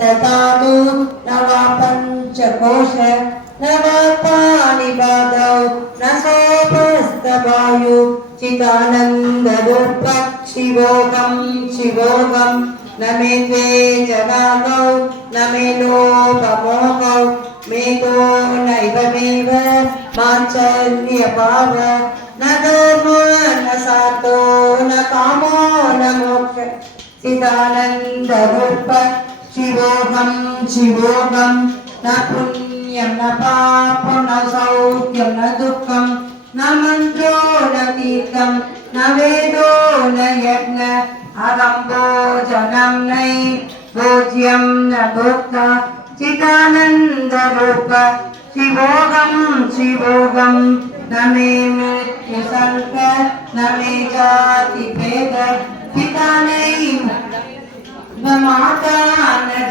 तथानु नव पंचकोश नव पाणिपादौ न सोपस्तवायु चिदानंदरूप शिवोगम शिवोगम न मे द्वे जनागौ न मे लोकमोहौ मेघो नैवमेव माञ्चल्यभाव न धर्मो न सातो न कामो न मोक्ष चिदानन्दरूप शिवोऽहं शिवोऽहं न पुण्यं न पापं न सौख्यं न दुःखं न मन्त्रो न तीर्थं न वेदो न यज्ञ अहं भोजनं नै भोज्यं न भोक्ता चिदानन्दरूप शिवोऽहं शिवोऽहं न मे मृत्युसर्ग न मे जातिभेद पिता नैव माता न